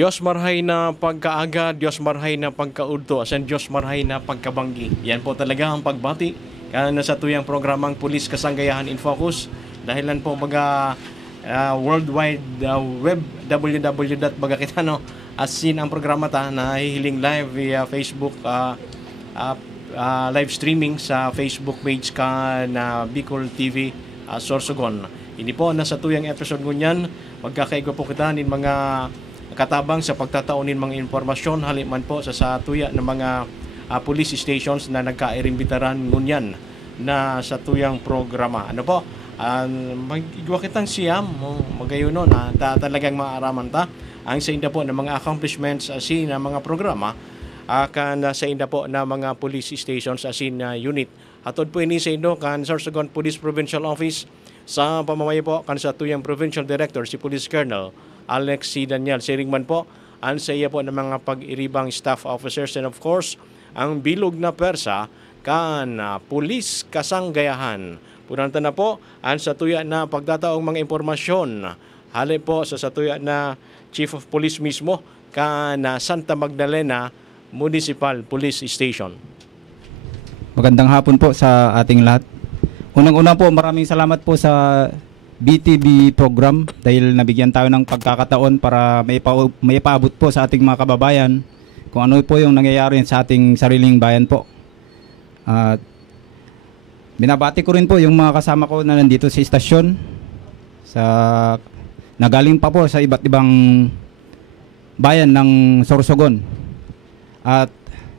Diyos marhay na pagkaaga, Diyos marhay na pagkaudto, asan Diyos marhay na pagkabanggi. Yan po talaga ang pagbati kana sa tuyang programang Pulis Kasanggayahan in Focus. Dahilan po baga worldwide web www.bagakitano asin ang programa ta na hihiling live via Facebook live streaming sa Facebook page ka na Bicol TV Sorsogon. Hindi po nasa tuyang episode ngunyan magkakaigo po kita nin mga katabang sa pagtataunin mga informasyon haliman po sa tuya ng mga police stations na nagkairimbitaran ngunyan na sa tuyang programa. Ano po? Mag-igwa kitang siyam magayon na talagang maaraman ta ang sa inda po ng mga accomplishments asin na mga programa akan sa inda po na mga police stations asin na unit. Atod po ini sa indo kan Sorsogon Police Provincial Office sa pamamayo po kan sa tuyang Provincial Director si Police Colonel Alex C. Daniel Siringman po ang sa iya po ng mga pag-iribang staff officers and of course ang bilog na persa kan Pulis Kasanggayahan. Punanta na po ang sa tuya na pagdataong mga impormasyon hali po sa tuya na Chief of Police mismo kan Santa Magdalena Municipal Police Station. Magandang hapon po sa ating lahat. Unang-una po, maraming salamat po sa BTV program dahil nabigyan tayo ng pagkakataon para may paabot po sa ating mga kababayan kung ano po yung nangyayari sa ating sariling bayan po. Binabati ko rin po yung mga kasama ko na nandito sa istasyon nagaling pa po sa iba't ibang bayan ng Sorsogon. At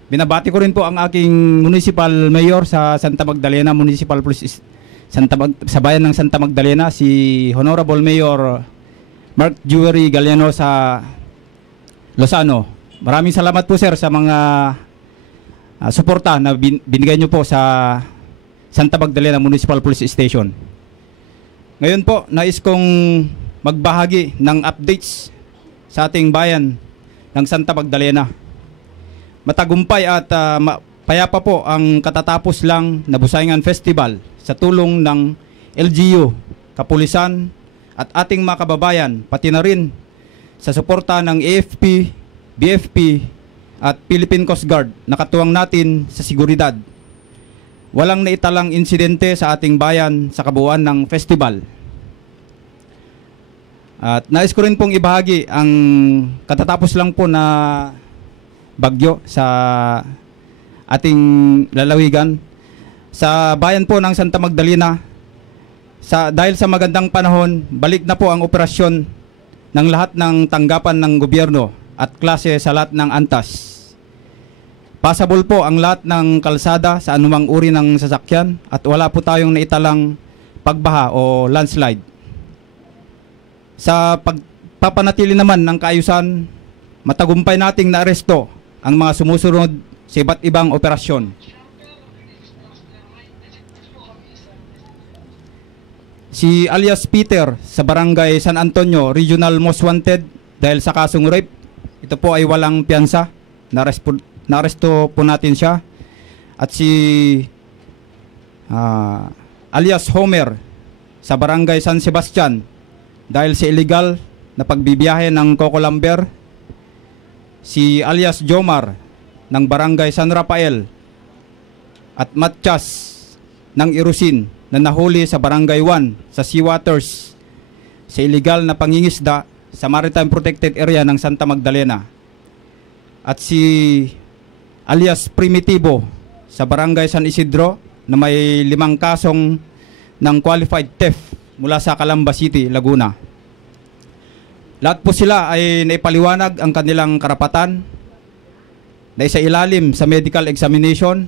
binabati ko rin po ang aking municipal mayor sa Santa Magdalena Municipal Police sa bayan ng Santa Magdalena, si Honorable Mayor Mark Jewelry Galliano sa Lozano. Maraming salamat po sir sa mga suporta na binigay nyo po sa Santa Magdalena Municipal Police Station. Ngayon po, nais kong magbahagi ng updates sa ating bayan ng Santa Magdalena. Matagumpay at payapa po ang katatapos lang na Busayngan Festival sa tulong ng LGU, Kapulisan at ating mga kababayan, pati na rin sa suporta ng AFP, BFP at Philippine Coast Guard na katuwang natin sa seguridad. Walang naitalang insidente sa ating bayan sa kabuuan ng festival. At nais ko rin pong ibahagi ang katatapos lang po na bagyo sa ating lalawigan. Sa bayan po ng Santa Magdalena, dahil sa magandang panahon, balik na po ang operasyon ng lahat ng tanggapan ng gobyerno at klase sa lahat ng antas. Passable po ang lahat ng kalsada sa anumang uri ng sasakyan at wala po tayong naitalang pagbaha o landslide. Sa pagpapanatili naman ng kaayusan, matagumpay nating naaresto ang mga sumusunod sa iba't ibang operasyon. Si alias Peter sa Barangay San Antonio, Regional Most Wanted dahil sa kasong rape. Ito po ay walang piyansa. Naresto po natin siya. At si alias Homer sa Barangay San Sebastian dahil sa illegal na pagbibiyahe ng Coco Lumber. Si alias Jomar ng Barangay San Rafael at Matchas ng Irusin na nahuli sa Barangay 1 sa Seawaters sa illegal na pangingisda sa Maritime Protected Area ng Santa Magdalena. At si alias Primitivo sa Barangay San Isidro na may 5 kasong ng qualified theft mula sa Calamba City, Laguna. Lahat po sila ay naipaliwanag ang kanilang karapatan na isa ilalim sa medical examination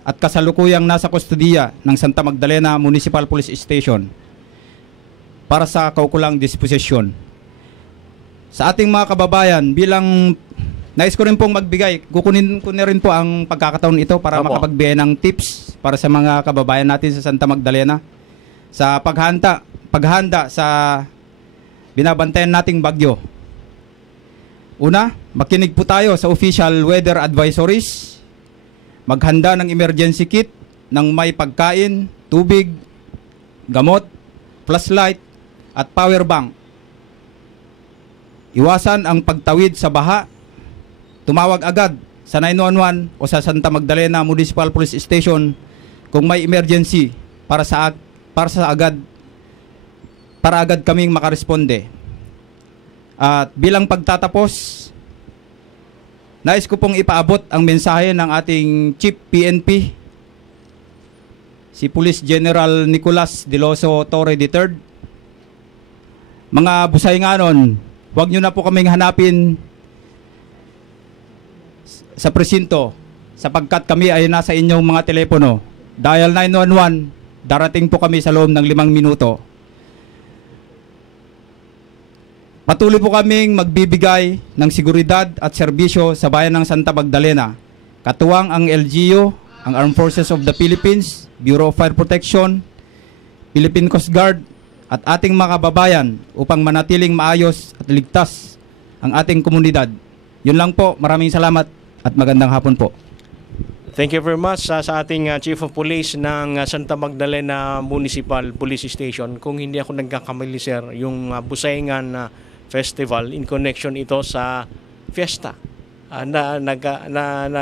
at kasalukuyang nasa kustudiya ng Santa Magdalena Municipal Police Station para sa kaukulang disposisyon. Sa ating mga kababayan, bilang nais ko rin pong magbigay, kukunin ko na rin po ang pagkakataon ito para makapagbigay ng tips para sa mga kababayan natin sa Santa Magdalena sa paghanda sa binabantayan nating bagyo. Una, makinig po tayo sa official weather advisories. Maghanda ng emergency kit ng may pagkain, tubig, gamot, flashlight at power bank. Iwasan ang pagtawid sa baha. Tumawag agad sa 911 o sa Santa Magdalena Municipal Police Station kung may emergency para agad kaming makaresponde. At bilang pagtatapos, nais ko pong ipaabot ang mensahe ng ating Chief PNP, si Police General Nicolas Deloso Torre III. Mga busaynganon, huwag nyo na po kaming hanapin sa presinto sapagkat kami ay nasa inyong mga telepono. Dial 911, darating po kami sa loob ng 5 minuto. Patuloy po kaming magbibigay ng seguridad at serbisyo sa bayan ng Santa Magdalena. Katuwang ang LGU, ang Armed Forces of the Philippines, Bureau of Fire Protection, Philippine Coast Guard, at ating mga kababayan upang manatiling maayos at ligtas ang ating komunidad. Yun lang po. Maraming salamat at magandang hapon po. Thank you very much sa ating Chief of Police ng Santa Magdalena Municipal Police Station. Kung hindi ako nagkakamali, sir, yung Busayngan Festival in connection ito sa fiesta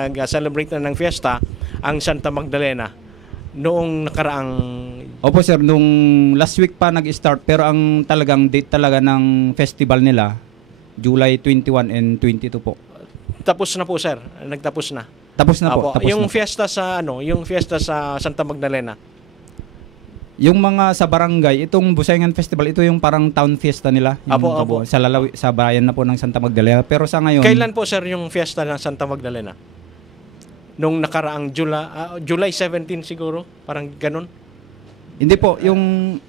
nag-celebrate na ng fiesta ang Santa Magdalena noong nakaraang... Opo sir, nung last week pa nag-start pero ang talagang date talaga ng festival nila July 21 and 22 po. Tapos na po sir, nagtapos na. Tapos na po. Tapos yung na. fiesta sa yung fiesta sa Santa Magdalena. Yung mga sa barangay, itong Busayngan Festival, ito yung parang town fiesta nila. Apo. Sa bayan na po ng Santa Magdalena. Pero sa ngayon... Kailan po sir yung fiesta ng Santa Magdalena? Nung nakaraang July 17 siguro? Parang ganun? Hindi po, yung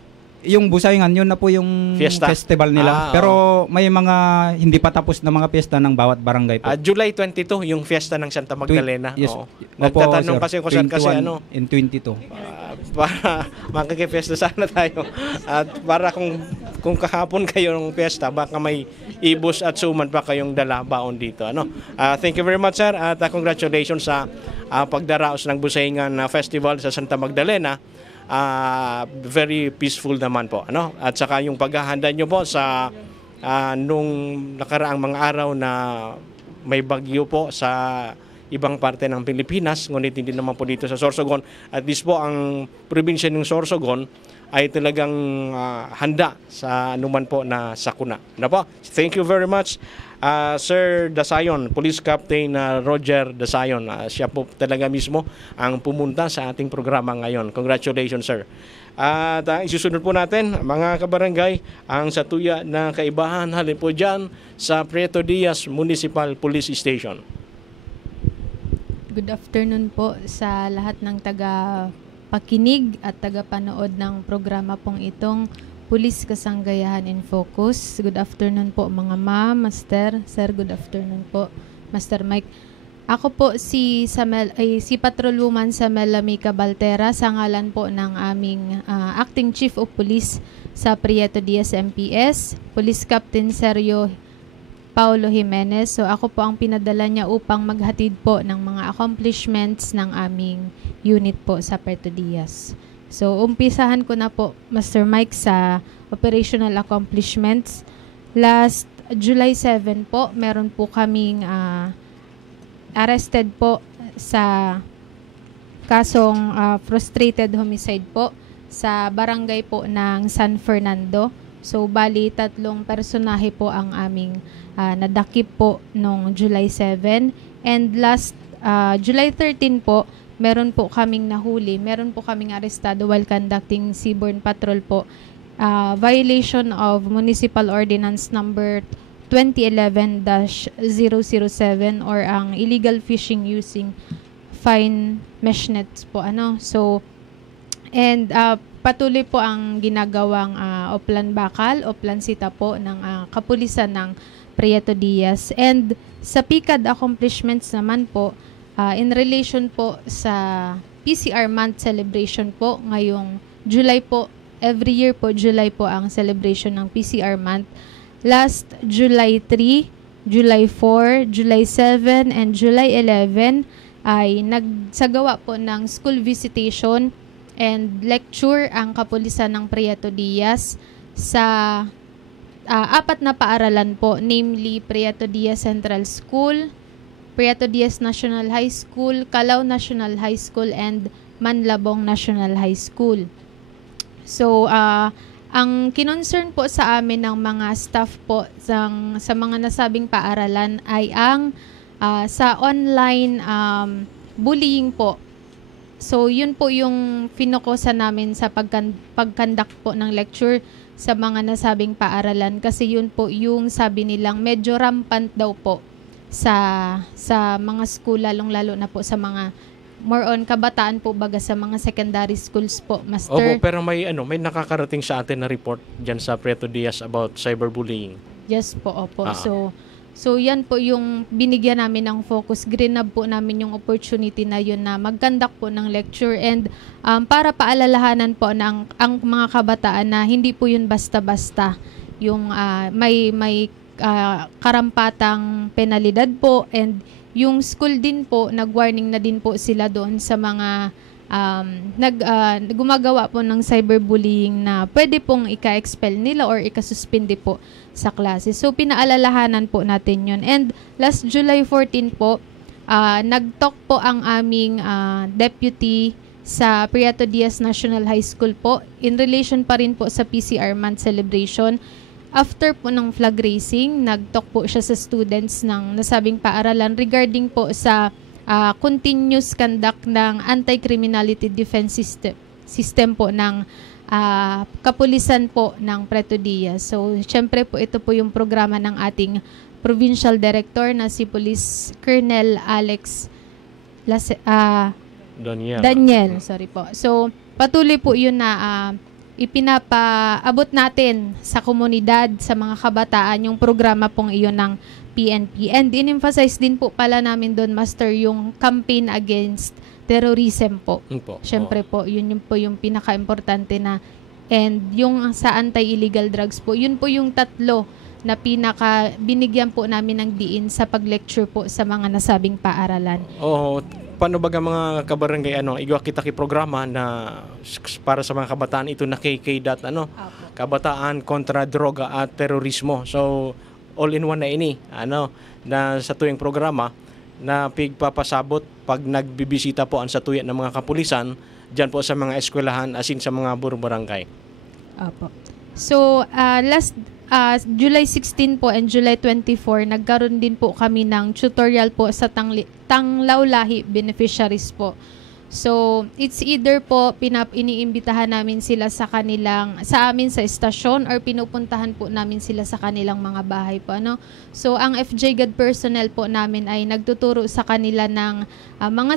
Busayngan, yun na po yung fiesta? Festival nila. Pero may mga hindi pa tapos na mga fiesta ng bawat barangay po. July 22, yung fiesta ng Santa Magdalena. Yes. Nagtatanong kasi ko sir, kasi ano... in 22. Para makikipesta sana tayo. At para kung kahapon kayo ng fiesta, baka may ibus at suman pa kayong dala baon dito. Thank you very much sir at congratulations sa pagdaraos ng Busayngan Festival sa Santa Magdalena. Very peaceful naman po. At saka yung paghahanda nyo po sa nung nakaraang mga araw na may bagyo po sa ibang parte ng Pilipinas, ngunit hindi naman po dito sa Sorsogon. At least po ang probinsya ng Sorsogon ay talagang handa sa anuman po na sakuna. Po? Thank you very much, Sir Dasayon, Police Captain Roger Dasayon. Siya po talaga mismo ang pumunta sa ating programa ngayon. Congratulations, sir. At isusunod po natin, mga kabarangay, ang satuya na kaibahan halin po dyan sa Prieto Diaz Municipal Police Station. Good afternoon po sa lahat ng taga-pakinig at taga-panood ng programa pong itong Police Kasanggayahan in Focus. Good afternoon po mga ma'am, master, sir, good afternoon po, Master Mike. Ako po si Patrolwoman Samela Mica Baltera sa ngalan po ng aming Acting Chief of Police sa Prieto Diaz MPS, Police Captain Sergio Paulo Jimenez. So ako po ang pinadala niya upang maghatid po ng mga accomplishments ng aming unit po sa Prieto Diaz. So umpisahan ko na po, Master Mike, sa operational accomplishments. Last July 7 po, meron po kaming arrested po sa kasong frustrated homicide po sa barangay po ng San Fernando. So bali 3 personahe po ang aming nadakip po noong July 7. And last July 13 po, meron po kaming nahuli, meron po kaming arestado while conducting seaborne patrol po. Violation of Municipal Ordinance number 2011-007 or ang illegal fishing using fine mesh nets po. So, and patuloy po ang ginagawang Oplan Bakal, Oplan Sita po ng kapulisan ng Prieto Diaz. And sa PICAD accomplishments naman po, in relation po sa PCR month celebration po, ngayong July po, every year po, July po ang celebration ng PCR month. Last July 3, July 4, July 7, and July 11 ay nagsagawa po ng school visitation and lecture ang kapulisan ng Prieto Diaz sa apat na paaralan po, namely Prieto Diaz Central School, Prieto Diaz National High School, Calao National High School, and Manlabong National High School. So, ang kinonsern po sa amin ng mga staff po sa mga nasabing paaralan ay ang sa online bullying po. So, yun po yung finokusan namin sa pagkandak po ng lecture sa mga nasabing paaralan kasi yun po yung sabi nilang medyo rampant daw po sa mga school, lalong-lalo na po sa mga more on kabataan po baga sa mga secondary schools po, Master. Opo, pero may nakakarating sa atin na report diyan sa Prieto Diaz about cyberbullying. Yes po, opo. So yan po yung binigyan namin ng focus. Grinab po namin yung opportunity na yun na mag-conduct po ng lecture and para paalalahanan po ang mga kabataan na hindi po yun basta-basta. Yung may karampatang penalidad po and yung school din po, nag-warning na din po sila doon sa mga gumagawa po ng cyberbullying na pwede pong ika-expel nila or ika-suspende po sa klase. So, pinaalalahanan po natin yun. And last July 14 po, nag-talk po ang aming deputy sa Prieto Diaz National High School po in relation pa rin po sa PCR month celebration. After po ng flag raising, nag-talk po siya sa students ng nasabing paaralan regarding po sa continuous conduct ng anti-criminality defense system po ng kapulisan po ng Prieto Diaz. So, syempre po ito po yung programa ng ating Provincial Director na si Police Colonel Alex Daniel. Sorry po. So, patuloy po yun na ipinapaabot natin sa komunidad, sa mga kabataan, yung programa pong iyon ng PNP. And in-emphasize din po pala namin doon, Master, yung campaign against terrorism po. Siyempre po, yun po yung pinaka-importante na. And yung sa anti-illegal drugs po, yun po yung tatlo na binigyan po namin ng diin sa pag-lecture po sa mga nasabing paaralan. Paano ba mga kabarangay, igwa kita programa na para sa mga kabataan ito na KK kabataan kontra droga at terorismo. So, all-in-one na ini, na sa tuwing programa na pigpapasabot pag nagbibisita po ang satuyan ng mga kapulisan dyan po sa mga eskwelahan asin sa mga barangay. Opo. So, last July 16 po and July 24, nagkaroon din po kami ng tutorial po sa Tanglaw Lahi beneficiaries po. So, it's either po iniimbitahan namin sila sa amin sa estasyon or pinupuntahan po namin sila sa kanilang mga bahay po. So, ang FJGAD personnel po namin ay nagtuturo sa kanila ng mga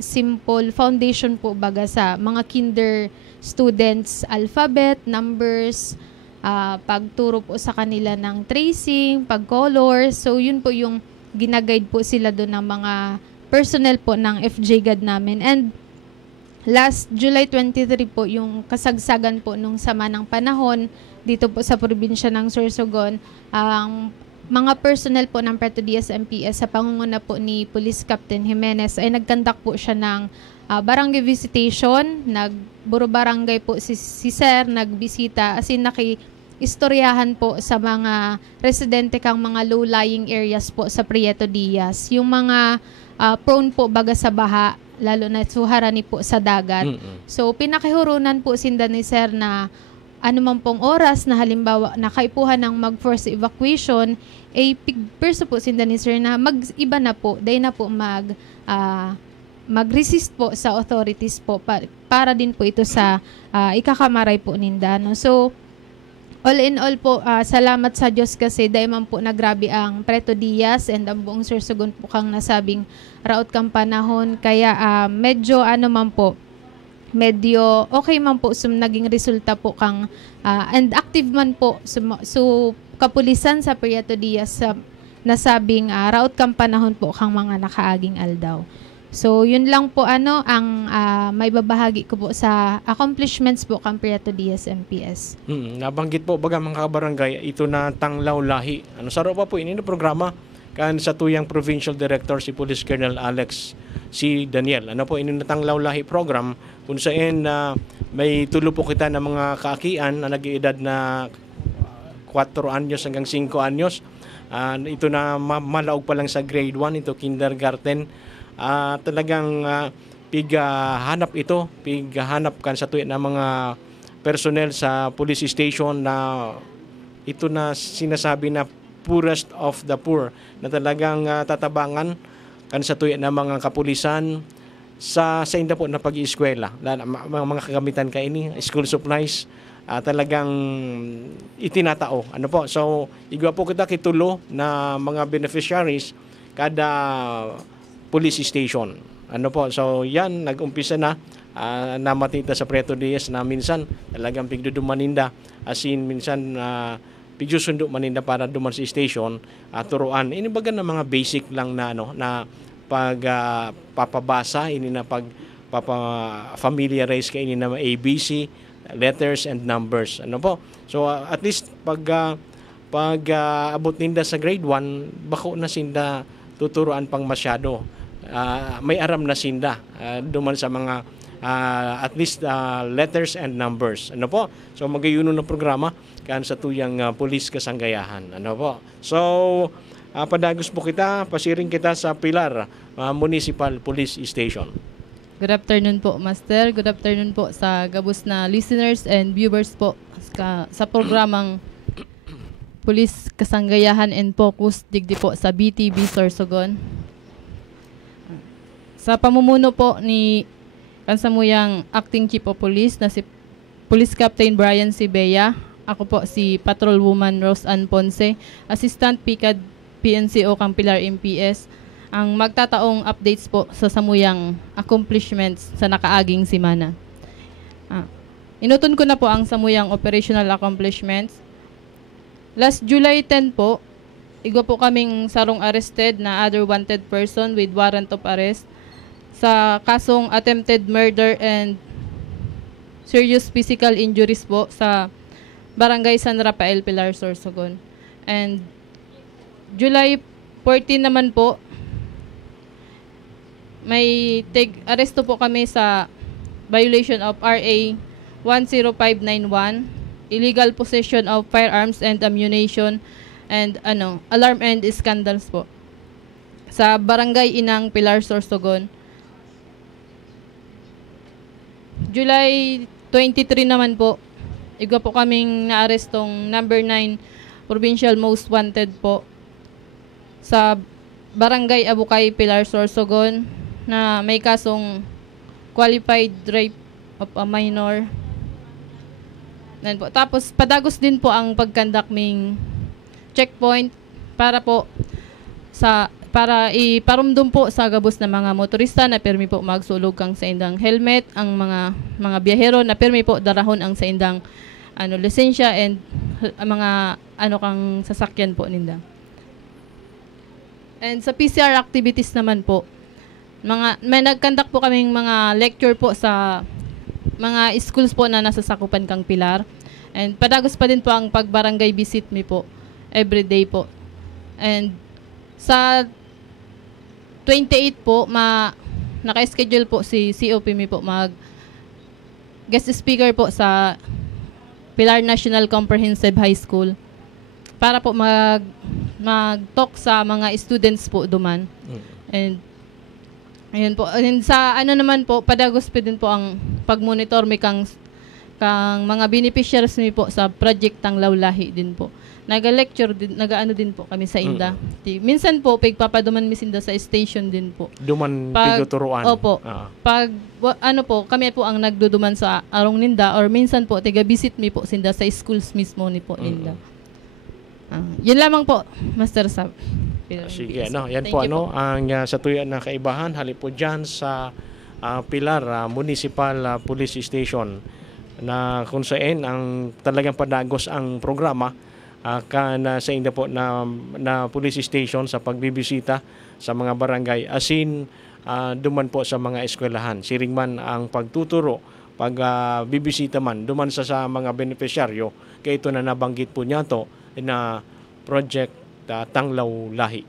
simple foundation po baga sa mga kinder students, alphabet, numbers, pagturo po sa kanila ng tracing, pag-color. So, yun po yung ginaguide po sila doon ng mga personnel po ng FJGAD namin. And last July 23 po, yung kasagsagan po nung sama ng panahon dito po sa probinsya ng Sorsogon, ang mga personnel po ng Prieto Diaz MPS sa pangunguna po ni Police Captain Jimenez ay nagkandak po siya ng barangay visitation. Nagburo barangay po si Sir, nagbisita, as in istoryahan po sa mga residente kang mga low-lying areas po sa Prieto Diaz. Yung mga prone po baga sa baha, lalo na suharani po sa dagat. So, pinakihurunan po sinda ni Sir na anumang pong oras na halimbawa nakaipuhan ng mag-force evacuation, perso po sinda ni Sir na mag-iba na po, dahil na po mag-resist po sa authorities po para din po ito sa ikakamaray po ninda. So, all in all po, salamat sa Diyos kasi dahil man po nagrabe ang Prieto Diaz and ang buong Sorsogon po kang nasabing raot kang panahon. Kaya medyo medyo okay man po naging resulta po kang and active man po so kapulisan sa Prieto Diaz sa nasabing raot kang panahon po kang mga nakaaging aldaw. So, yun lang po ang may babahagi ko po sa accomplishments po kang Prieto Diaz MPS. Nabanggit po baga mga kabarangay, ito na Tanglaw Lahi. Saro pa po ini programa kan sa tuyang Provincial Director si Police Colonel Alex Daniel. Ini na Tanglaw Lahi program kung saan may tulo po kita ng mga kaakian na nag-iedad na 4 anyos hanggang 5 anyos. Ito na malaog pa lang sa grade 1, ito kindergarten. Talagang pighanap kan sa tuwid na mga personnel sa police station na ito na sinasabi na poorest of the poor, na talagang tatabangan kan sa tuwid na mga kapulisan sa inda po na pag-ieskwela. Mga kagamitan kaini, school supplies, talagang itinatao. Ano po? So, igwa po kita kitulo na mga beneficiaries kada police station. Ano po? So, yan, nag-umpisa na namatita sa Preto Diaz na minsan talagang pigdudumaninda. As in, minsan pigsusundo maninda para duman sa station, turuan. Inibaga na mga basic lang na na pag papabasa, ini na pag familiarize ka ini na ABC, letters and numbers. Ano po? So at least pag abot ninda sa grade 1, bako na sinda tuturuan pang masyado. May aram na sinda duman sa mga at least letters and numbers. Ano po? So magayuno ng programa kan sa tuyang police kasanggayahan. Ano po? So padagos po kita, pasiring kita sa Pilar Municipal Police Station. Good afternoon po, Master. Good afternoon po sa gabos na listeners and viewers po sa programang Police Kasanggayahan and Focus digdi po sa BTV Sorsogon. Sa pamumuno po ni kansamuyang Acting Chief of Police na si Police Captain Brian Sibea, ako po si Patrolwoman Rose Ann Ponce, Assistant PCAD PNCO kang Pilar MPS, ang magtataong updates po sa samuyang accomplishments sa nakaaging simana. Inuton ko na po ang samuyang operational accomplishments. Last July 10 po, igwa po kaming sarong arrested na other wanted person with warrant of arrest sa kasong attempted murder and serious physical injuries po sa Barangay San Rafael, Pilar, Sorsogon. And July 14 naman po, may aresto po kami sa violation of RA 10591, illegal possession of firearms and ammunition, and alarm and scandals po sa Barangay Inang, Pilar, Sorsogon. July 23 naman po, igwa po kaming naarestong number 9 Provincial Most Wanted po sa Barangay Abukay, Pilar, Sorsogon, na may kasong qualified rape of a minor. Po. Tapos padagos din po ang pagkandakming checkpoint para iparumdum po sa gabos na mga motorista na permi po magsulog kang sa indang helmet, ang mga biyahero na permi po darahon ang sa indang lisensya and mga kang sasakyan po ninda. And sa PCR activities naman po, may nagkandak po kaming mga lecture po sa mga schools po na nasa sakupan kang Pilar. And padagos pa din po ang pagbarangay visit me po everyday po. And sa 28 po, naka-schedule po si COP me po mag guest speaker po sa Pilar National Comprehensive High School para po mag-talk sa mga students po duman. And ayun po. And sa naman po, padagos pa din po ang pag-monitor mi kang mga beneficiaries mi po sa project tang Lawlahi din po. Naga-lecture din, din po kami sa inda. Minsan po pigpapaduman mi sinda sa station din po. Duman piguturuan. Opo. Pag po, kami po ang nagduduman sa arong ninda or minsan po tiga-visit mi po sinda sa schools mismo ni po ninda. Yun lamang po, Master Sab. Sige, yan po ang sa tuyan na kaibahan halip po dyan sa Pilar Municipal Police Station na kung saan ang talagang padagos ang programa na sa inda po na police station sa pagbibisita sa mga barangay, asin duman po sa mga eskwelahan, siring man ang pagtuturo, pag bibisita man duman sa mga benepisyaryo, kaya ito na nabanggit po niya to na project Tanglaw Lahi.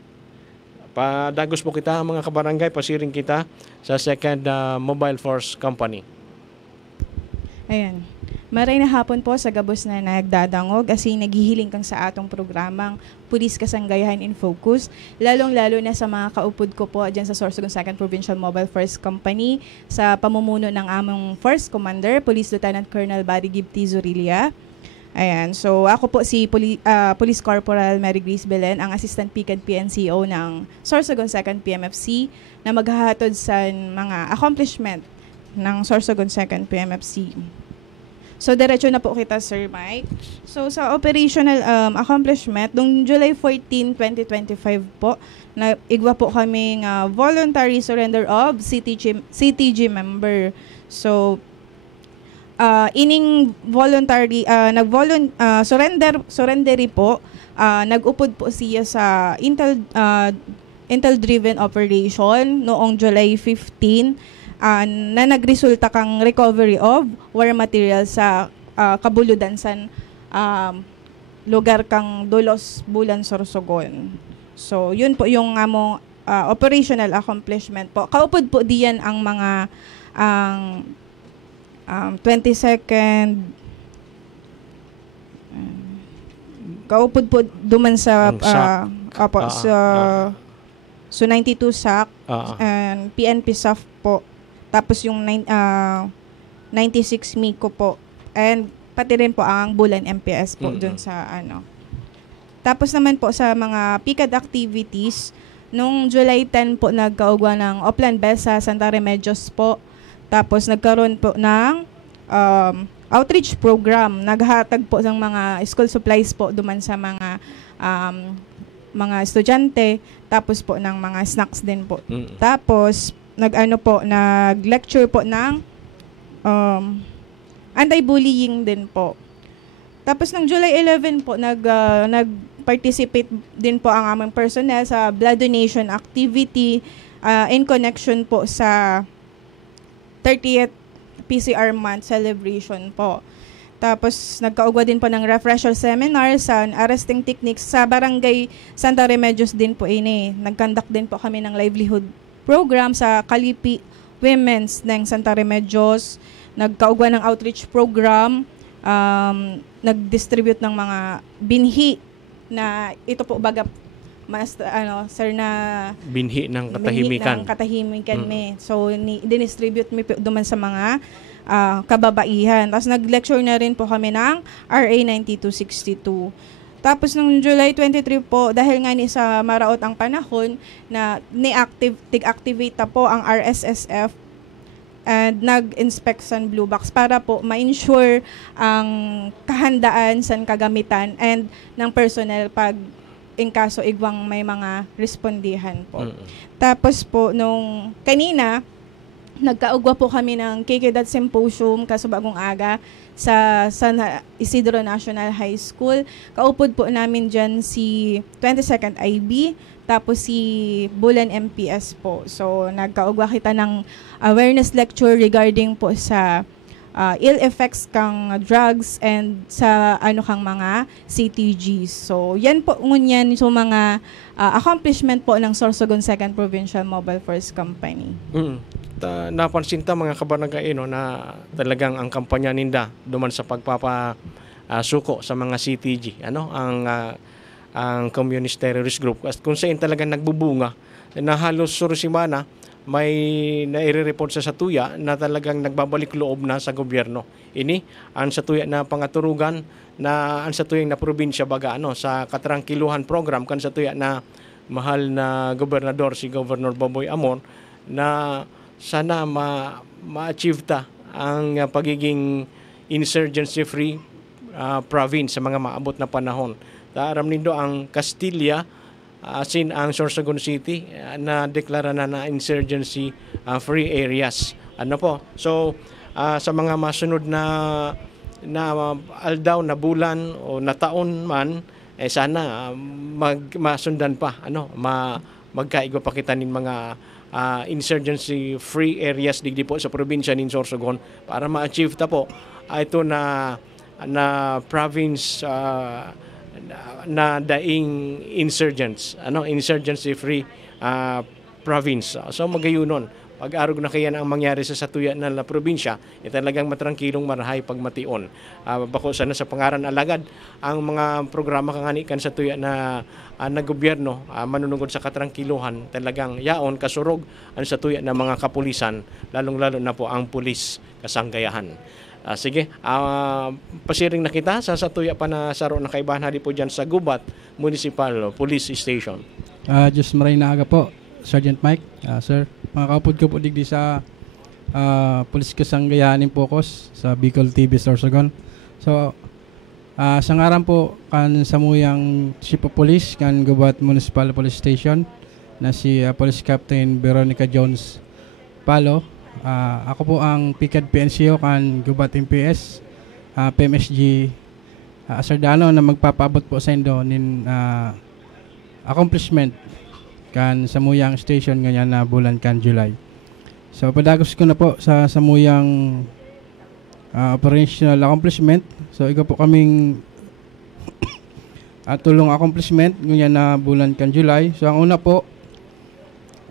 Padagos po kita mga kabarangay, pasiring kita sa 2nd Mobile Force Company. Ayan. Maray na hapon po sa gabos na nagdadangog asin naghihiling kang sa atong programang Pulis Kasanggayahan in Focus, lalong-lalo na sa mga kaupod ko po dyan sa Sorsogon 2nd Provincial Mobile Force Company sa pamumuno ng among First Commander, Police Lieutenant Colonel Barry Gibb T. Zurilia. Ayan, so ako po si Police Corporal Mary Grace Belen, ang Assistant PCAD PNCO ng Sorsogon 2nd PMFC na maghahatod sa mga accomplishment ng Sorsogon 2nd PMFC. So, diretso na po kita, Sir Mike. So, sa operational accomplishment, noong July 14, 2025 po, igwa po kami voluntary surrender of CTG member. So, ining voluntary, surrendery po, nag-upod po siya sa Intel-driven operation noong July 15, na nagresulta kang recovery of war material sa kabuludan sa lugar kang Dulos, Bulan, Sorsogon. So, yun po yung among operational accomplishment po. Kaupod po diyan ang mga 22nd kaupod po duman sa so 92 SAC and PNP SAF po. Tapos yung 96 MICO po. And pati rin po ang Bulan MPS po dun sa ano. Tapos naman po sa mga PCAD activities, nung July 10 po nagkaugwa ng Oplan Besa, Santa Remedios po. Tapos nagkaroon po ng outreach program. Naghatag po ng mga school supplies po duman sa mga estudyante. Tapos po ng mga snacks din po. Tapos nag-lecture po ng anti-bullying din po. Tapos ng July 11 po nag-participate din po ang aming personnel sa blood donation activity in connection po sa 30th PCR month celebration po. Tapos nagkaugwa din po ng refresher seminar sa arresting techniques sa Barangay Santa Remedios din po ini. Nag-conduct din po kami ng livelihood program sa Kalipi Women's ng Santa Remedios. Nagkaugwa ng outreach program, nag-distribute ng mga binhi na ito po baga sir na binhi ng katahimikan. So dinistribute mi duman sa mga kababaihan. Tapos nag-lecture na rin po kami ng RA 9262. Tapos nung July 23 po, dahil nga ni sa maraot ang panahon na tig-activate po ang RSSF and nag-inspect sa Blue Box para po ma-ensure ang kahandaan sa kagamitan and ng personnel pag in kaso igwang may mga respondihan po. Tapos po nung kanina, nagkaugwa po kami ng KKDAT Symposium kasubagong aga sa San Isidro National High School. Kaupod po namin dyan si 22nd IB, tapos si Bulan MPS po. So, nagkaugwa kita ng awareness lecture regarding po sa ill effects kang drugs and sa kang mga CTGs. So, yan po ngunyan so mga accomplishment po ng Sorsogon 2nd Provincial Mobile Force Company. Napansin ta mga kabarangay na talagang ang kampanya ninda duman sa pagpapasuko sa mga CTG ang communist terrorist group at kung saan talagang nagbubunga na halos surusimana may naire-report sa Satuya na talagang nagbabalik loob na sa gobyerno. Ini ang Satuya na pangaturugan na ang Satuya na probinsya baga sa katrangkiluhan program kan Satuya na mahal na gobernador si Governor Baboy Amor na sana ma-achieve ta ang pagiging insurgency-free province sa mga maabot na panahon. Aram nindo ang Castilla asin ang Sorsogon City na deklara na insurgency-free areas. So, sa mga masunod na aldaw na bulan o na taon man, sana masundan pa, magkaigwa pa kita nin mga insurgency-free areas digdi po sa probinsya ng Sorsogon para ma-achieve ta po ito na province na daing insurgents, insurgency-free province. So magayunon, pag-arog na kaya na ang mangyari sa satuya na probinsya, talagang matrangkilong marahay pagmation. Bako sana sa pangaran alagad, ang mga programa kanganikan sa tuya na gobyerno, manunugod sa katrangkiluhan, talagang yaon kasurog ang sa tuya na mga kapulisan, lalong-lalo na po ang pulis kasanggayahan. Sige, pasiring na kita sa satuya pa na saro na kaibahan hali po dyan sa Gubat Municipal Police Station. Diyos maray na aga po, Sergeant Mike. Sir, mga kaupod ko po digdi sa Police Kasanggayahanin Focus sa Bicol TV Sorsogon. So, sa ngaran po kan samuyang Chief of Police kan Gubat Municipal Police Station na si Police Captain Veronica Jones Palo. Ako po ang PICAD PNCO kan Gubat MPS, PMSG Asardano na magpapaabot po sa indo nin accomplishment kan samuyang station ganyan na bulan kan July. So padagos ko na po sa samuyang operational accomplishment. So ikaw po kaming tulong accomplishment ganyan na bulan kan July. So ang una po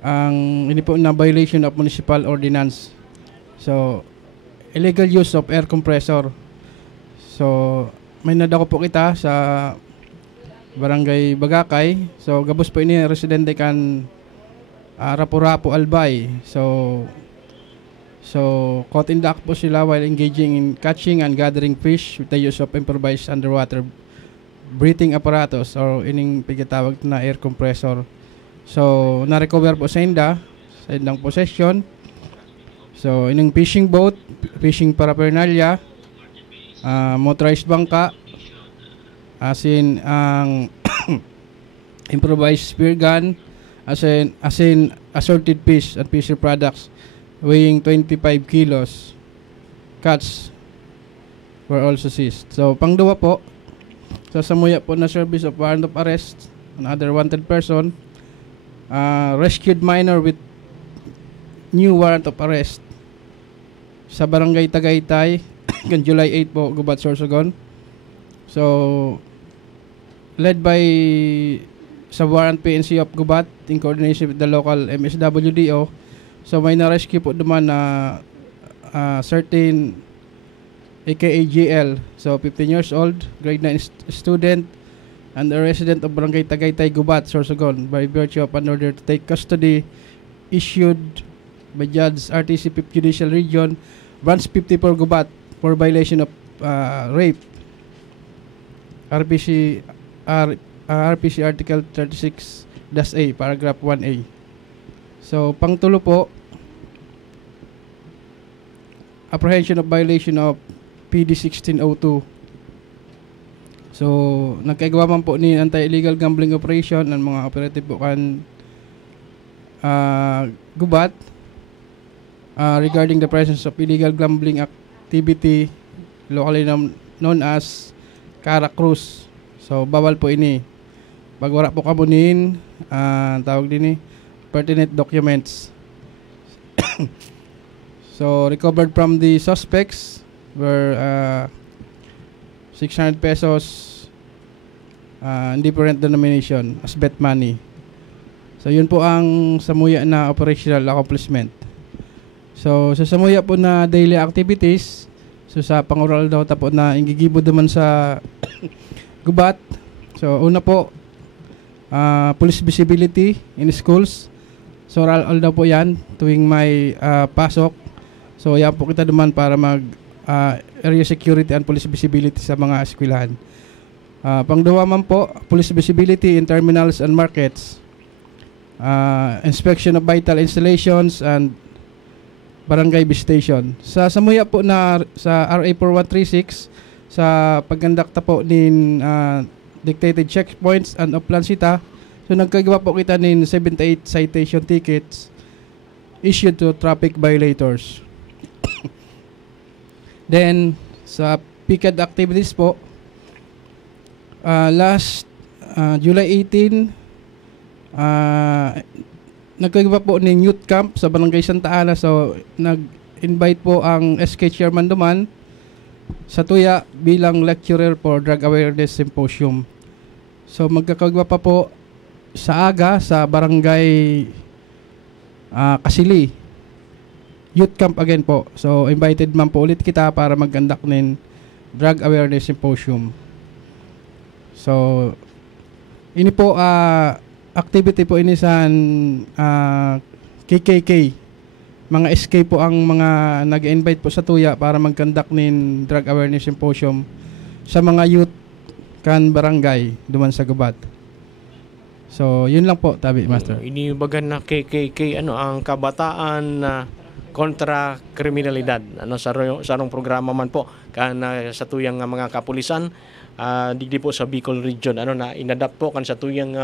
ang ini po na violation of municipal ordinance. So illegal use of air compressor. So may nadako po kita sa Barangay Bagakay. So gabos po ini residente kan Rapu-Rapu Albay. So caught in the act po sila while engaging in catching and gathering fish with the use of improvised underwater breathing apparatus or ining pigitawag na air compressor. So na-recover po sa indang possession. So ining fishing boat, fishing paraphernalia, motorized bangka, as in ang improvised spear gun, as in assorted fish and fishery products weighing 25 kilos. Cats were also seized. So pangduwa po, sa samuya po na service of warrant of arrest, another wanted person, rescued minor with new warrant of arrest sa Barangay Tagaytay kan July 8 po, Gubat, Sorsogon. So led by sa warrant PNC of Gubat in coordination with the local MSWDO. So may na-rescue po naman na certain aka GL, so 15 years old, grade 9 student and a resident of Barangay Tagaytay, Gubat, Sorsogon by virtue of an order to take custody issued by Judge RTC 5th Judicial Region, Branch 54, Gubat, for violation of rape. RPC Article 36-A, paragraph 1A. So, pangtulo po, apprehension of violation of PD 1602. So, nagkagawa man po ni anti-illegal gambling operation ng mga operative po kan Gubat regarding the presence of illegal gambling activity locally known as Cara Cruz. So, bawal po ini. Pag wala po kamunin, tawag din pertinent documents. So, recovered from the suspects were 600 pesos in different denomination as bet money. So, yun po ang samuya na operational accomplishment. So, sa samuya po na daily activities, so sa pangural daw tapo na ingigibo naman sa Gubat. So, una po, police visibility in schools. So, all daw po yan tuwing may pasok. So, yan po kita naman para mag area security and police visibility sa mga eskwelahan. Pangdawa man po, police visibility in terminals and markets. Inspection of vital installations and barangay visitation. Sa samuya po na sa RA 4136, sa pagkandakta po nin dictated checkpoints and of Lansita, so nagkagawa po kita nin 78 citation tickets issued to traffic violators. Then, sa PICAD activities po, last July 18, nagkagawa po ng youth camp sa Barangay Santa Ana. So, nag-invite po ang SK Chairman Duman sa Tuya bilang lecturer for Drug Awareness Symposium. So, magkakagawa pa po sa aga sa Barangay Kasili. youth camp again po. So, invited man po ulit kita para mag-conduct ng drug awareness symposium. So, ini po, activity po ini sa KKK. Mga SK po ang mga nag-invite po sa Tuya para mag-conduct ng drug awareness symposium sa mga youth kan barangay duman sa Gubat. So, yun lang po, Tabi, Master. Inibagan na KKK, ang kabataan na kontra kriminalidad. Sarong programa man po sa tuyang mga kapulisan, digdi po sa Bicol Region. Na inadapt po sa tuyang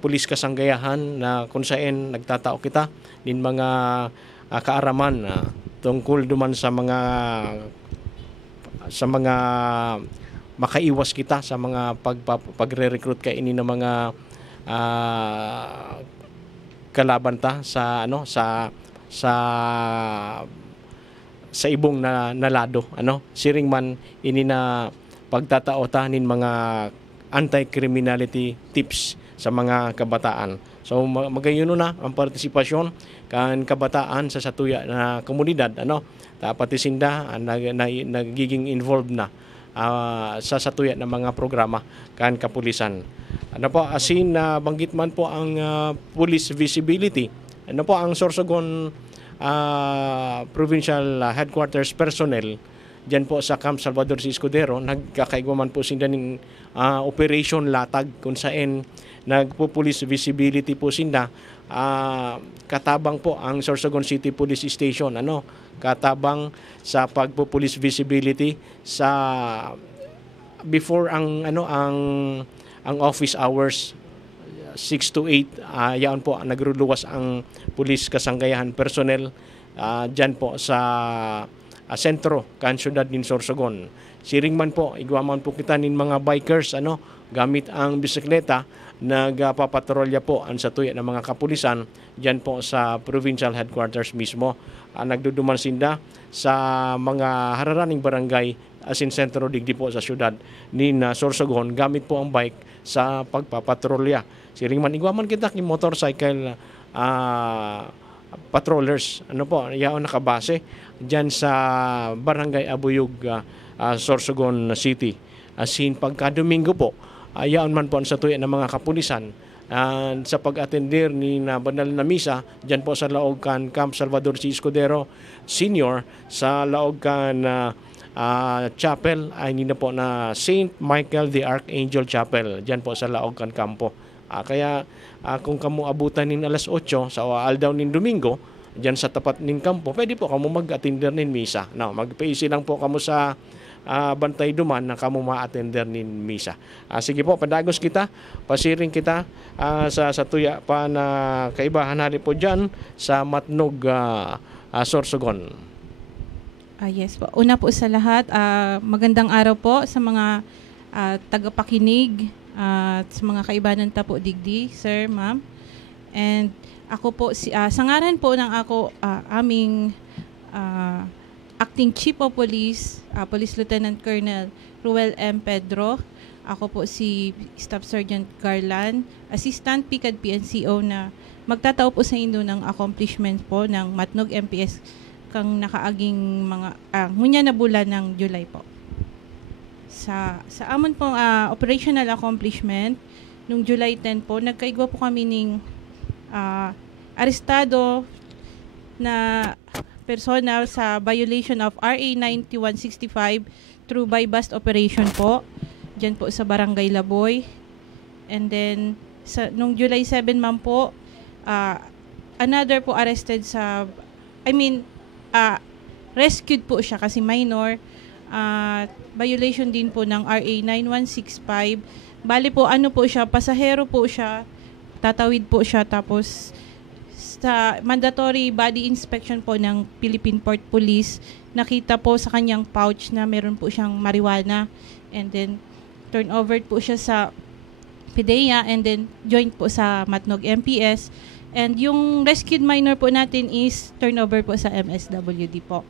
pulis kasanggayahan na kung saan nagtatao kita din mga kaaraman tungkol duman sa mga makaiwas kita sa mga pagre-recruit kay ini ng mga kalaban ta sa ibong na nalado siring man ini na pagtatao ta nin mga anti-criminality tips sa mga kabataan. So magayon na ang partisipasyon kan kabataan sa satuya na komunidad pati sinda nagiging involved na sa satuya ng mga programa kan kapulisan. Asin banggit man po ang police visibility. Ang Sorsogon Provincial Headquarters personnel diyan po sa Camp Salvador si Escudero, nagkakaigwaman po sinda ng operation latag kung saan nagpo-police visibility po sinda. Katabang po ang Sorsogon City Police Station, katabang sa pagpo-police visibility sa before ang office hours 6 to 8 yaon po nagruluwas ang pulis kasanggayahan personnel diyan po sa sentro kan syudad din Sorsogon. Siring man po igwaman po kita nin mga bikers gamit ang bisikleta nagpapatrolya po ang satuya ng mga kapulisan diyan po sa provincial headquarters mismo. Nagduduman sinda sa mga hararaning barangay asin sentro digdi po sa syudad ni Sorsogon gamit po ang bike sa pagpapatrolya. Siring man igwaman kita kin motorcycle patrollers yaon nakabase diyan sa Barangay Abuyog, Sorsogon City. Asin pagka Domingo po yaon man po sa tuya ng mga kapulisan sa pag-atender ni banal na misa diyan po sa laog kan Camp Salvador si Escudero Senior sa laog kan chapel ay nina po na Saint Michael the Archangel Chapel diyan po sa laog kan kampo. Kaya kung kamu abutan nin alas 8 sa aldaw nin Domingo diyan sa tapat nin kampo, pwede po kamu mag-attender nin misa. Magpaisi lang po kamu sa bantay duman na kamu ma-attender nin misa. Sige po, padagos kita, pasiring kita sa tuya pa na kaibahan natin po dyan sa Matnog, Sorsogon. Yes po. Una po sa lahat, magandang araw po sa mga tagapakinig sa mga kaibanan ta po digdi, sir, ma'am. And ako po, sa ngaran po ng aming Acting Chief of Police, Police Lieutenant Colonel Ruel M. Pedro. Ako po si Staff Sergeant Garland, Assistant PCAD PNCO na magtatao po sa inyo ng accomplishment po ng Matnog MPS kang nakaaging mga ngunya na bulan ng July po. Sa amon pong operational accomplishment, nung July 10 po, nagkaigwa po kami ng arestado na persona sa violation of RA 9165 through by bust operation po. Diyan po sa Barangay Laboy. And then, nung July 7 man po, another po arrested rescued po siya kasi minor. Violation din po ng RA 9165. Bali po, pasahero po siya, tatawid po siya, tapos sa mandatory body inspection po ng Philippine Port Police, nakita po sa kanyang pouch na meron po siyang marijuana, and then turn over po siya sa PDEA and then joined po sa Matnog MPS. And yung rescued minor po natin is turnover po sa MSWD po.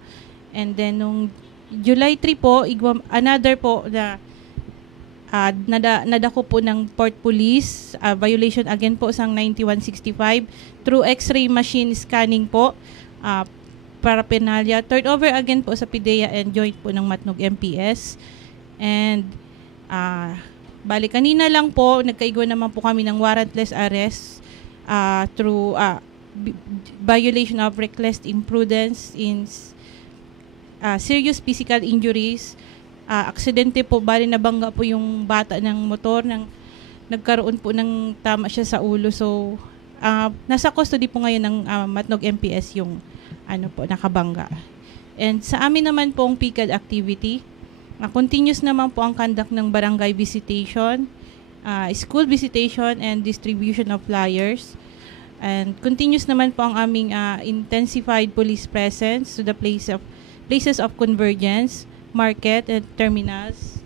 And then nung July 3 po, another po na nadako po ng Port Police, violation again po sa 9165 through X-ray machine scanning po. paraphernalia. Turnover again po sa PIDEA and joint po ng Matnog MPS. And bali kanina lang po, nagkaigwa naman po kami ng warrantless arrest through violation of reckless imprudence in serious physical injuries. Aksidente po, bali nabangga po yung bata ng motor, nagkaroon po ng tama siya sa ulo. So, nasa custody po ngayon ng Matnog MPS yung nakabangga. And sa amin naman pong PICAD activity, continuous naman po ang conduct ng barangay visitation, school visitation, and distribution of flyers. And continuous naman po ang aming intensified police presence to the places of convergence, market, and terminals.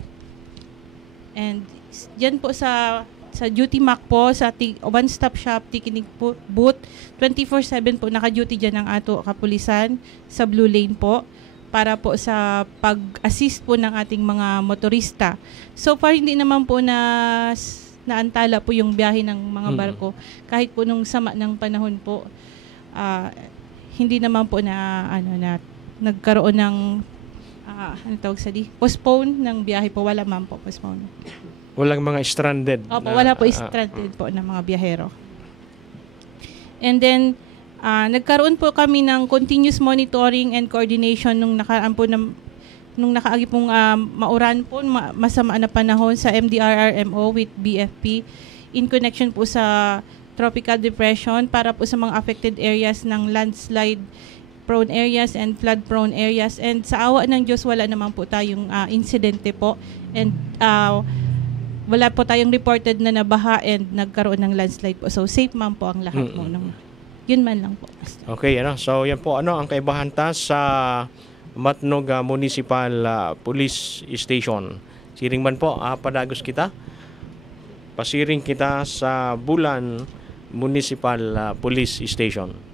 And yan po sa duty mark po, sa one-stop shop, tikinig po, booth, 24/7 po naka-duty dyan ng ato kapulisan sa Blue Lane po para po sa pag-assist po ng ating mga motorista. So far, hindi naman po naantala po yung biyahe ng mga barko. Kahit po nung sama ng panahon po, hindi naman po na nagkaroon ng postpone ng biyahe po. Wala man po postpone. Walang mga stranded. Opo, wala po stranded po ng mga biyahero. And then, nagkaroon po kami ng continuous monitoring and coordination nung nakaagi pong mauran po, masama na panahon sa MDRRMO with BFP in connection po sa tropical depression para po sa mga affected areas ng landslide prone areas and flood prone areas. And sa awa ng Diyos, wala naman po tayong insidente po. And wala po tayong reported na nabaha and nagkaroon ng landslide po. So safe man po ang lahat po. Yun man lang po. Okay, so yan po ang kaibahanta sa Matnog Municipal Police Station. Siring man po, padagos kita. Pasiring kita sa Bulan Municipal Police Station.